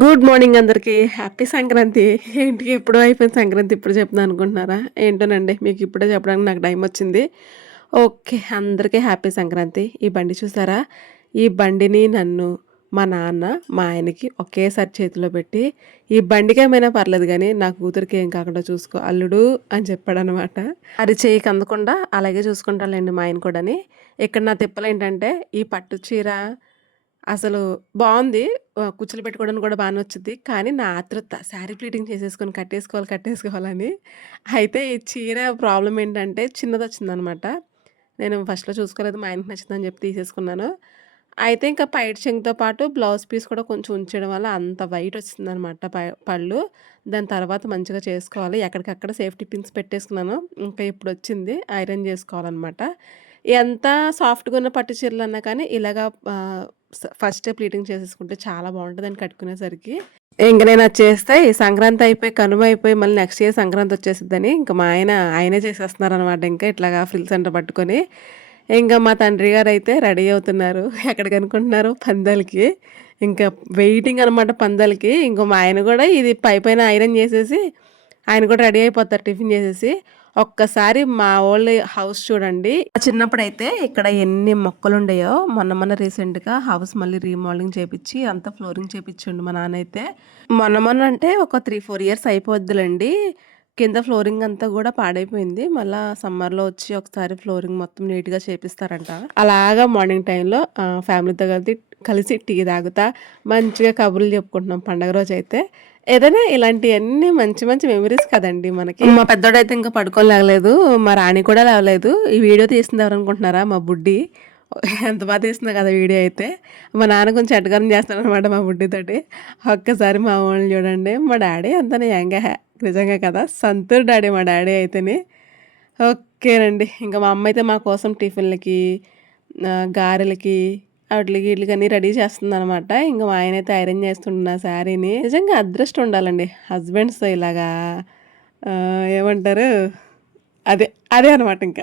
Good morning అందరికీ. Happy Sankranti. ఏంటి ఎప్పుడో అయిపోయింది సంక్రాంతి ఇప్పుడు చెప్తున్నా అనుకుంటున్నారా? ఏంటోనండి మీకు ఇప్పుడే చెప్పడానికి నాకు టైం వచ్చింది. ఓకే. అందరికీ హ్యాపీ సంక్రాంతి. ఈ బండి చూసారా? ఈ బండిని నన్ను మా నాన్న, మా ఆయనకి ఒకేసారి చేతిలో పెట్టి, "ఈ బండికేమైనా పర్లేదు గానీ, నా కూతురికి ఏం కాకుండా చూసుకో అల్లుడు" అని చెప్పాడనమాట. అరిచెయ్యికి అందకుండా అలాగే చూసుకుంటాడులెండి మా ఆయన కూడాని. ఇక్కడ నా తిప్పలేంటంటే, ఈ పట్టు చీర అసలు బావుంది. కుచ్చులు పెట్టుకోవడానికి కూడా బానే వచ్చిద్ది. కానీ నా ఆతృత శారీ ప్లీటింగ్ చేసేసుకొని కట్టేసుకోవాలి, కట్టేసుకోవాలని. అయితే ఈ చీర ప్రాబ్లమ్ ఏంటంటే చిన్నదొచ్చిందనమాట. నేను ఫస్ట్‌లో చూసుకోలేదు. మా ఆయనకి నచ్చిందని చెప్పి తీసేసుకున్నాను. అయితే ఇంకా పైట చెంగుతో పాటు బ్లౌజ్ పీస్ కూడా కొంచెం ఉంచడం వల్ల అంత వైట్ వచ్చిందనమాట పళ్ళు. దాని తర్వాత మంచిగా చేసుకోవాలి. ఎక్కడికక్కడ సేఫ్టీ పిన్స్ పెట్టేసుకున్నాను. ఇంకా ఇప్పుడొచ్చింది. ఐరన్ చేసుకోవాలనమాట. ఎంత సాఫ్ట్‌గా ఉన్న పట్టు చీరలన్నా కానీ ఇలాగా ఫస్టే ప్లీటింగ్ చేసేసుకుంటే చాలా బావుంటదండి కట్టుకునేసరికి. ఇంక నేనది చేస్తే ఈ సంక్రాంతి అయిపోయి, కనుమ అయిపోయి మళ్ళీ నెక్స్ట్ ఇయర్ సంక్రాంతి వచ్చేసిద్దని ఇంక మా ఆయనే చేసేస్తున్నారనమాట ఇంకా ఇట్లాగా ఫ్రిల్స్ అంట పట్టుకొని. ఇంక మా తండ్రి గారైతే రెడీ అవుతున్నారు. ఎక్కడికనుకుంటున్నారు? పందాలకి. ఇంకా వెయిటింగ్ అనమాట పందాలకి. ఇంక మా ఆయన గూడా ఇది పైపైన ఐరన్ చేసేసి ఆయన కూడా రెడీ అయిపోతారు టిఫిన్ చేసేసి. ఒక్కసారి మా వోళ్ళ హౌస్ చూడండి. చిన్నప్పుడైతే ఇక్కడ ఎన్ని మొక్కలుండేయో మొన్న మొన్న రీసెంట్‌గా హౌస్ మళ్ళీ రీమోడలింగ్ చేపిచ్చి అంతా ఫ్లోరింగ్ చేపిచ్చిండు మా నాన్నయితే. మొన్న మొన్న అంటే ఒక 3, 4 ఇయర్స్ అయిపోద్దిలెండి. కింద ఫ్లోరింగ్ అంతా గూడా పాడైపోయింది. మళ్ళా సమ్మర్‌లో వచ్చి ఒకసారి ఫ్లోరింగ్ మొత్తం నీట్‌గా చేపిస్తారంట. అలాగా మార్నింగ్ టైంలో ఫ్యామిలీతో కలిసి టీ తాగుతా మంచిగా కబుర్లు చెప్పుకుంటున్నాం పండగ రోజైతే. ఏదైనా ఇలాంటియన్నీ మంచి మంచి మెమోరీస్ కదండీ మనకి. మా పెద్దోడైతే ఇంకా పడుకొని లేగలేదు. మా రాణి కూడా లేవలేదు. ఈ వీడియో తీసింది ఎవరనుకుంటున్నారా? మా బుడ్డి. ఎంత బా తీసిందో కదా వీడియో అయితే. మా నాన్న కొంచెం ఎటకారం చేస్తాడనమాట మా బుడ్డితోటి. ఒక్కసారి మా వోళ్ళని చూడండి. మా డాడీ అంతానే నిజంగా కదా! సంతూర్ డాడీ మా డాడీ అయితేనే. ఓకేనండి. ఇంక మా అమ్మ అయితే మా కోసం టిఫిన్‌లకి, గారెలకి ఆటిలికి ఈటిలికి అన్నీ రెడీ చేస్తుందనమాట. ఇంక మా ఆయనైతే ఐరన్ చేస్తుండు నా శారీని. నిజంగా అదృష్టం ఉండాలండి. హస్బెండ్స్‌తో ఇలాగా ఏమంటారు? అదే. అదే అనమాట ఇంక.